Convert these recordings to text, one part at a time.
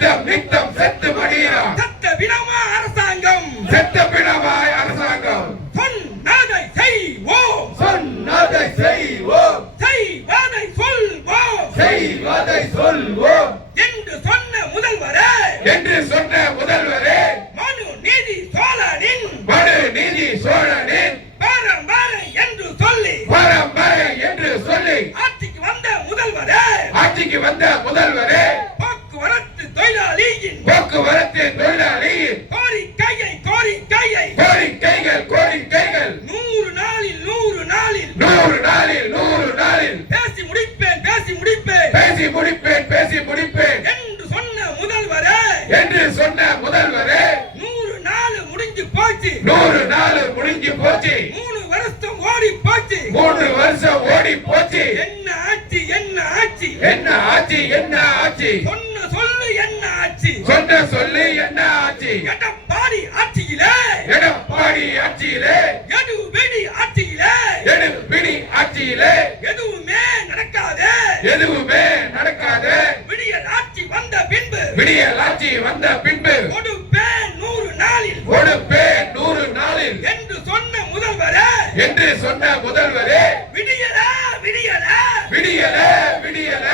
நித்தம் நித்தம் செத்து மடிகிறான். செத்த பிணமா அரசாங்கம், செத்த பிணமாய் அரசாங்கம். சொன்னதை செய்வோம், சொன்னதை செய்வோம், செய்வதை சொல்வோம், செய்வதை சொல்வோம் என்று சொன்ன முதல்வரே, என்று சொன்ன முதல்வரே, மனு நீதி சோழனின், மனு நீதி சோழனின் பரம்பரை என்று சொல்லி, பரம்பரை என்று சொல்லி ஆட்சிக்கு வந்த முதல்வரே, ஆட்சிக்கு வந்த முதல்வரே, போக்குவரத்து தொழிலாளியின், போக்குவரத்து தொழிலாளியின் கோரிக்கையை கோரிக்கையை கோரிக்கைகள் கோரிக்கைகள் 100 நாளில் 100 நாளில் 100 நாளில் 100 நாளில் பேசி முடிப்பேன் பேசி முடிப்பேன் பேசி முடிப்பேன் பேசி முடிப்பேன் என்று சொன்ன முதல்வரே, என்று சொன்ன முதல்வரே, 100 நாள் முடிஞ்சு போச்சு, 100 நாள் முடிஞ்சு போச்சு, 3 வருஷம் ஓடி போச்சு, 3 வருஷம் ஓடி போச்சு. என்ன ஆட்சி என்ன ஆட்சி, என்ன ஆட்சி என்ன ஆட்சி, சொன்ன சொல்லு என்ன ஆட்சி, சொன்ன சொல்லி என்ன ஆட்சி, எடப்பாடி ஆட்சியிலே, எடப்பாடி ஆட்சியிலே, எடுபிடி ஆட்சியிலே, எடுபிடி ஆட்சியிலே எதுவுமே நடக்காது, எதுவுமே நடக்காது. விடியல் ஆட்சி வந்த பின்பு, விடியல் ஆட்சி வந்த பின்பு கொடுப்பேன் 100 நாளில் கொடுப்பேன் 100 நாளில் என்று சொன்ன முதல்வரே, என்று சொன்ன முதல்வரே, விடியல விடியல விடியல விடியல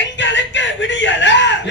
எங்களுக்கு விடியல,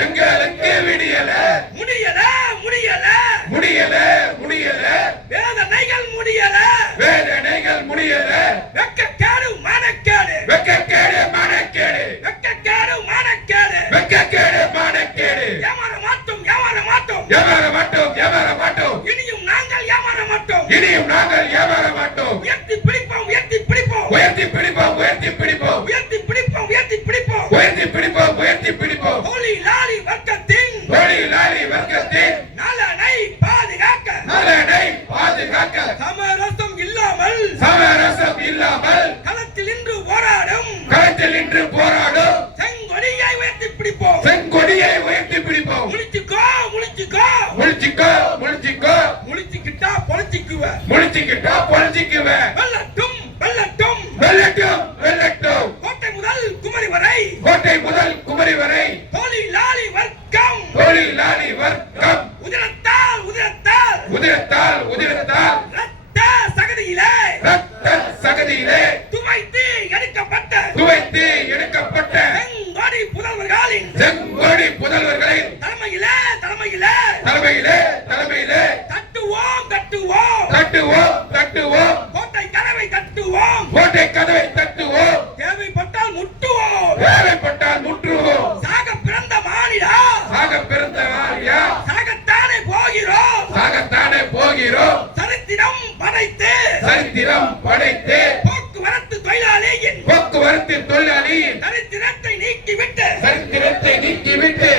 எங்களுக்கு விடியல முடியல முடியல முடியல முடியல வேதனைகள் முடியல, வேதனைகள் முடியல. வெட்கக்கேடு மானக்கேடு, வெட்கக்கேடு மானக்கேடு, வெட்கக்கேடு மானக்கேடு, வெட்கக்கேடு மானக்கேடு. ஏமாற மாட்டோம் ஏமாற மாட்டோம், ஏமாற மாட்டோம் ஏமாற மாட்டோம், இனியும் நாங்கள் ஏமாற மாட்டோம், இனியும் நாங்கள் ஏமாற மாட்டோம். உயர்த்தி பிடிப்போம் உயர்த்தி பிடிப்போம், உயர்த்தி பிடிப்போம் உயர்த்தி பிடிப்போம், உயர்த்தி பிடிப்போம் உயர்த்தி பிடிப்போம், உயர்த்தி பிடிப்போம் உயர்த்தி பிடிப்போம். தொழிலாளி வர்க்கத்தின் தொழிலாளி வர்க்கத்தின் நலனை பாதுகாக்க, நலனை பாதுகாக்க சமரசம் இல்லாமல் சமரசம் இல்லாமல் களத்தில் நின்று போராடும், களத்தில் நின்று போராடும் செங்கொடியை உயர்த்தி பிடிப்போம், செங்கொடியை உயர்த்தி பிடிப்போம். முழிச்சுக்கோ முழிச்சுக்கோ, முழிச்சுக்கோ முழிச்சுக்கோ, முழிச்சுக்கிட்டா பொழிச்சுக்குவ, முழிச்சுக்கிட்டா பொழிச்சுக்குவ. வெல்லட்டும் வெல்லட்டும் வெல்லட்டும் வெல்லட்டும், கோட்டை முதல் குமரி வரை, கோட்டை முதல் குமரி வரை தொழிலாளி வர்க்கம் தொழிலாளி வர்க்கம் உதிரத்தால் உதிரத்தால் உதிரத்தால் உதிரத்தால் ரத்த சகதியிலே ரத்த சகதியிலே துவைத்து எடுக்கப்பட்ட துவைத்து எடுக்கப்பட்ட செங்கொடி புதல்வர்களின் செங்கோடி புதல்வர்களின் தலைமையிலே தலைமையிலே தலைமையிலே தலைமையிலே தட்டுவோம் தட்டுவோம் தட்டுவோம் தட்டுவோம், கோட்டை கதவை தட்டுவோம், கோட்டை கதவை தட்டுவோம், தேவைப்பட்டால் முட்டுவோம், தேவைப்பட்டால் முற்றுவோம். சாக பிறந்த மானிடா சாக பிறந்த வாரியா சாகத்தானே போகிறோம், சாகத்தானே போகிறோம். சரித்திரம் படைத்து சரித்திரம் படைத்து போக்குவரத்து தொழிலாளியின் போக்குவரத்து தொழிலாளியின் சரித்திரத்தை நீக்கிவிட்டு சரித்திரத்தை நீக்கிவிட்டு